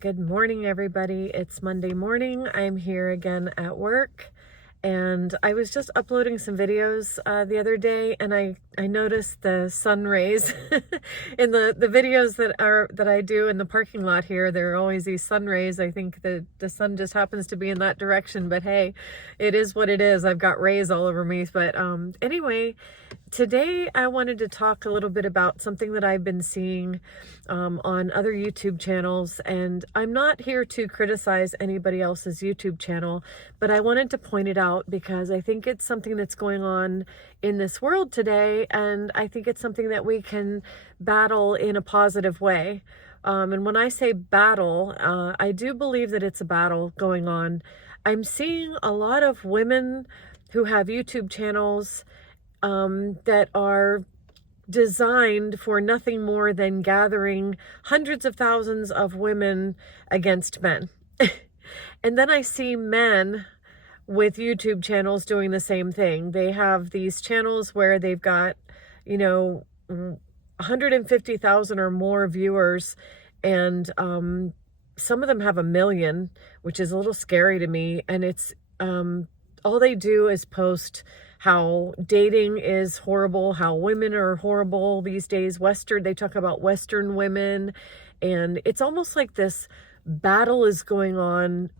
Good morning, everybody. It's Monday morning. I'm here again at work, and I was just uploading some videos the other day, and I noticed the sun rays in the videos that I do in the parking lot here. There are always these sun rays. I think the sun just happens to be in that direction, but hey, it is what it is. I've got rays all over me. But anyway, today I wanted to talk a little bit about something that I've been seeing on other YouTube channels, and I'm not here to criticize anybody else's YouTube channel, but I wanted to point it out because I think it's something that's going on in this world today, and I think it's something that we can battle in a positive way. And when I say battle, I do believe that it's a battle going on. I'm seeing a lot of women who have YouTube channels that are designed for nothing more than gathering hundreds of thousands of women against men. And then I see men with YouTube channels doing the same thing. They have these channels where they've got, 150,000 or more viewers, and some of them have 1 million, which is a little scary to me. And it's all they do is post how dating is horrible, how women are horrible these days. They talk about Western women, and it's almost like this battle is going on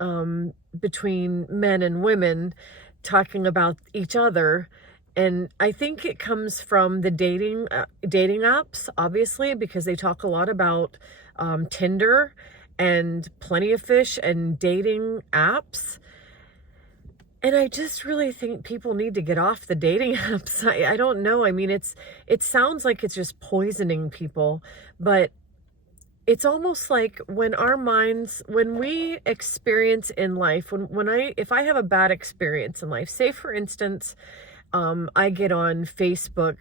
between men and women talking about each other. And I think it comes from the dating apps, obviously, because they talk a lot about Tinder and Plenty of Fish and dating apps. And I just really think people need to get off the dating apps. I don't know. I mean, it sounds like it's just poisoning people, but it's almost like when we experience in life, if I have a bad experience in life, say for instance, I get on Facebook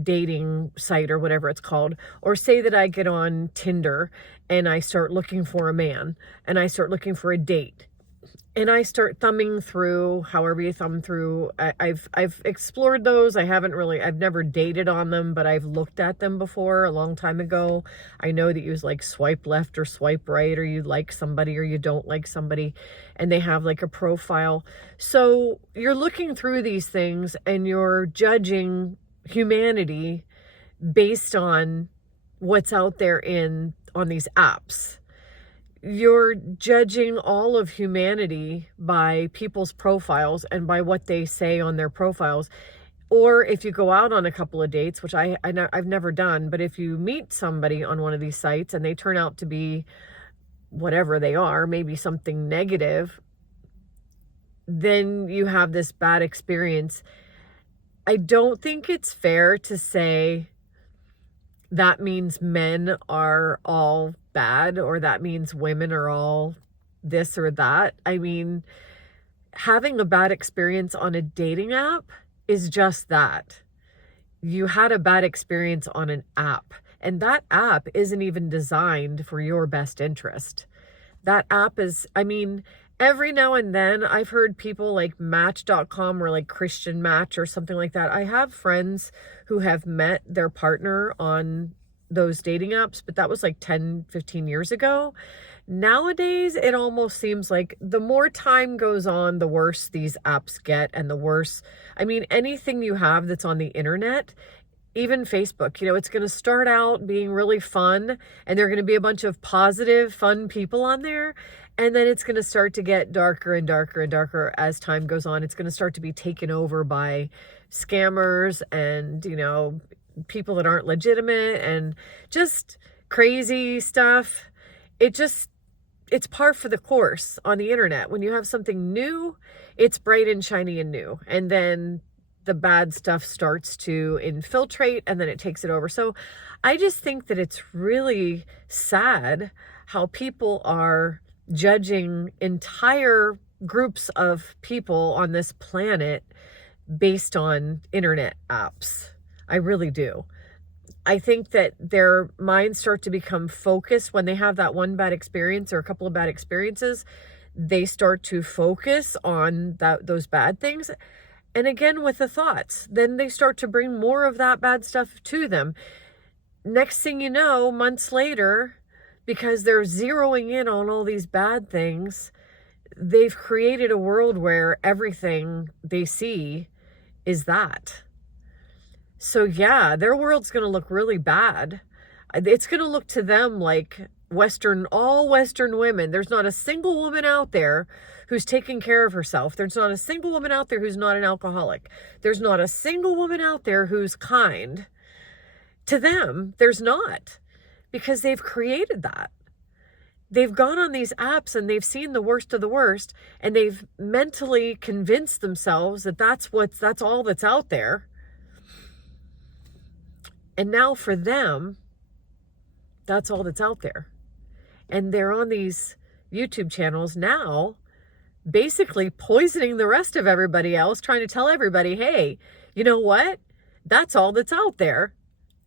dating site or whatever it's called, or say that I get on Tinder and I start looking for a man and I start looking for a date. And I start thumbing through, however you thumb through. I've explored those. I've never dated on them, but I've looked at them before a long time ago. I know that you like swipe left or swipe right, or you like somebody or you don't like somebody, and they have like a profile. So you're looking through these things and you're judging humanity based on what's out there on these apps. You're judging all of humanity by people's profiles and by what they say on their profiles. Or if you go out on a couple of dates, which I've never done, but if you meet somebody on one of these sites and they turn out to be whatever they are, maybe something negative, then you have this bad experience. I don't think it's fair to say that means men are all bad, or that means women are all this or that. I mean, having a bad experience on a dating app is just that. You had a bad experience on an app, and that app isn't even designed for your best interest. That app is, every now and then I've heard people like Match.com or like Christian Match or something like that. I have friends who have met their partner on those dating apps, but that was like 10, 15 years ago. Nowadays, it almost seems like the more time goes on, the worse these apps get, and the worse, anything you have that's on the internet, even Facebook, it's going to start out being really fun, and there are going to be a bunch of positive, fun people on there. And then it's going to start to get darker and darker and darker as time goes on. It's going to start to be taken over by scammers and, people that aren't legitimate and just crazy stuff. It's par for the course on the internet. When you have something new, it's bright and shiny and new. And then the bad stuff starts to infiltrate, and then it takes it over. So I just think that it's really sad how people are judging entire groups of people on this planet based on internet apps. I really do. I think that their minds start to become focused when they have that one bad experience or a couple of bad experiences. They start to focus on those bad things. And again, with the thoughts, then they start to bring more of that bad stuff to them. Next thing you know, months later, because they're zeroing in on all these bad things. They've created a world where everything they see is that. So yeah, their world's going to look really bad. It's going to look to them like all Western women. There's not a single woman out there who's taking care of herself. There's not a single woman out there who's not an alcoholic. There's not a single woman out there who's kind. To them, there's not, because they've created that. They've gone on these apps and they've seen the worst of the worst, and they've mentally convinced themselves that that's all that's out there. And now for them, that's all that's out there. And they're on these YouTube channels now, basically poisoning the rest of everybody else, trying to tell everybody, hey, you know what? That's all that's out there.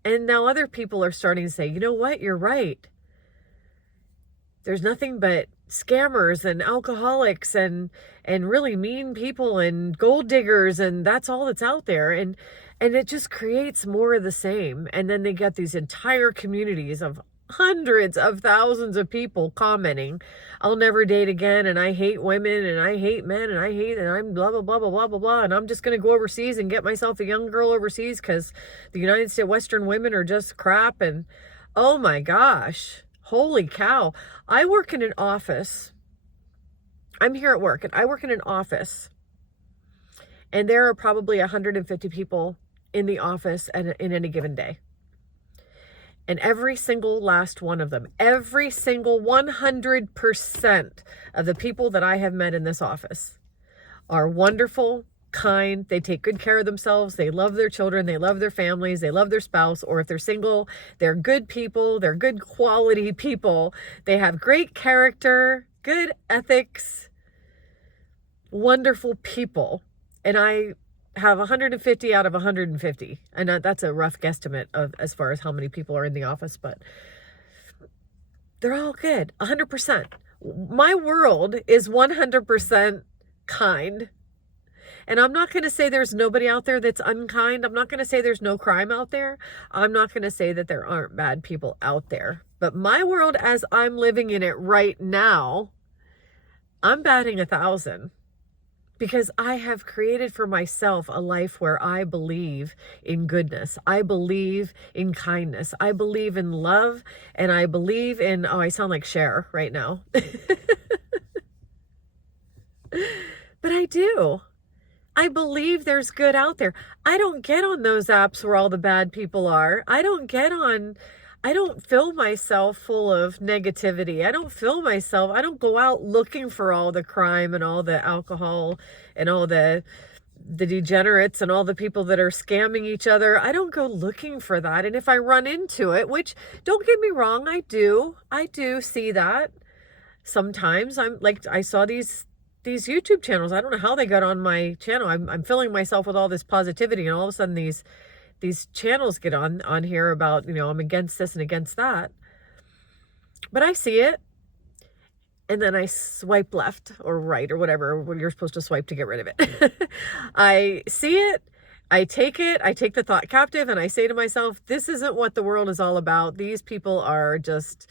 And now other people are starting to say, you know what? You're right. There's nothing but scammers and alcoholics and really mean people and gold diggers, and that's all that's out there. And it just creates more of the same. And then they get these entire communities of hundreds of thousands of people commenting, I'll never date again, and I hate women, and I hate men, and I'm blah, blah, blah, blah, blah, blah, blah, and I'm just going to go overseas and get myself a young girl overseas because the United States Western women are just crap. And oh my gosh, holy cow. I work in an office. I'm here at work, and I work in an office, and there are probably 150 people in the office in any given day. And every single last one of them, every single 100% of the people that I have met in this office are wonderful, kind, they take good care of themselves, they love their children, they love their families, they love their spouse, or if they're single, they're good people, they're good quality people, they have great character, good ethics, wonderful people. And I have 150 out of 150. And that's a rough guesstimate of as far as how many people are in the office, but they're all good. 100%. My world is 100% kind. And I'm not going to say there's nobody out there that's unkind. I'm not going to say there's no crime out there. I'm not going to say that there aren't bad people out there. But my world, as I'm living in it right now, I'm batting 1,000. Because I have created for myself a life where I believe in goodness. I believe in kindness. I believe in love. And I believe in, oh, I sound like Cher right now. But I do. I believe there's good out there. I don't get on those apps where all the bad people are. I don't fill myself full of negativity. I don't go out looking for all the crime and all the alcohol and all the degenerates and all the people that are scamming each other. I don't go looking for that. And if I run into it, which don't get me wrong, I do see that sometimes. I saw these YouTube channels. I don't know how they got on my channel. I'm filling myself with all this positivity, and all of a sudden these channels get on here about, I'm against this and against that. But I see it, and then I swipe left or right or whatever you're supposed to swipe to get rid of it. I see it, I take the thought captive, and I say to myself, this isn't what the world is all about. These people are just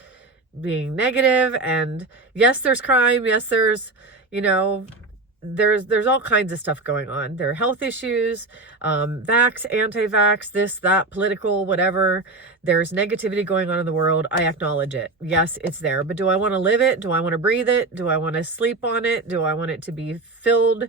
being negative, and yes, there's crime. Yes, there's all kinds of stuff going on. There are health issues, vax, anti-vax, this, that, political, whatever. There's negativity going on in the world. I acknowledge it. Yes, it's there. But do I want to live it? Do I want to breathe it? Do I want to sleep on it? Do I want it to be filled?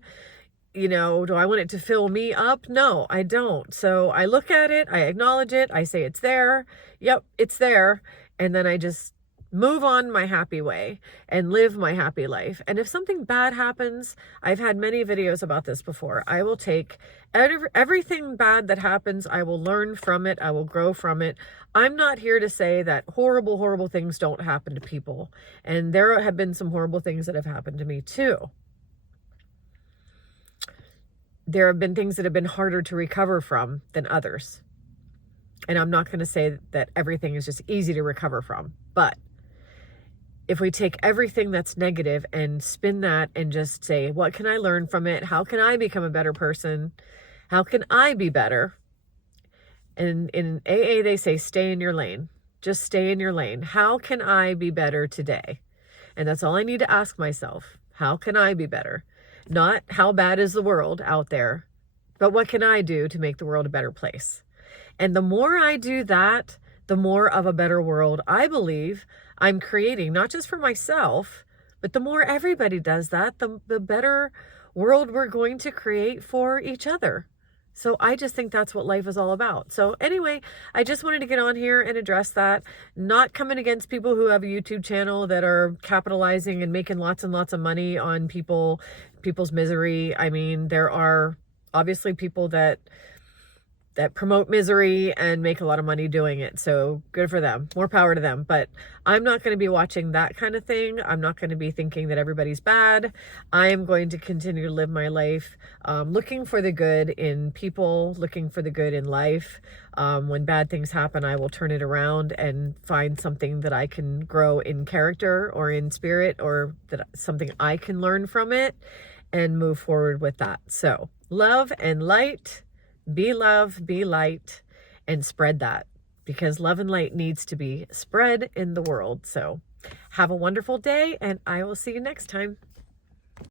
Do I want it to fill me up? No, I don't. So I look at it. I acknowledge it. I say it's there. Yep, it's there. And then I just move on my happy way and live my happy life. And if something bad happens, I've had many videos about this before. I will take everything bad that happens. I will learn from it. I will grow from it. I'm not here to say that horrible, horrible things don't happen to people. And there have been some horrible things that have happened to me too. There have been things that have been harder to recover from than others. And I'm not going to say that everything is just easy to recover from, but if we take everything that's negative and spin that and just say, what can I learn from it? How can I become a better person? How can I be better? And in AA, they say, stay in your lane. Just stay in your lane. How can I be better today? And that's all I need to ask myself. How can I be better? Not how bad is the world out there, but what can I do to make the world a better place? And the more I do that, the more of a better world I believe I'm creating, not just for myself, but the more everybody does that, the better world we're going to create for each other. So I just think that's what life is all about. So anyway, I just wanted to get on here and address that. Not coming against people who have a YouTube channel that are capitalizing and making lots and lots of money on people's misery. I mean, there are obviously people that promote misery and make a lot of money doing it. So good for them. More power to them. But I'm not going to be watching that kind of thing. I'm not going to be thinking that everybody's bad. I am going to continue to live my life looking for the good in people, looking for the good in life. When bad things happen, I will turn it around and find something that I can grow in character or in spirit, or that something I can learn from it and move forward with that. So love and light. Be love, be light, and spread that, because love and light needs to be spread in the world. So have a wonderful day, and I will see you next time.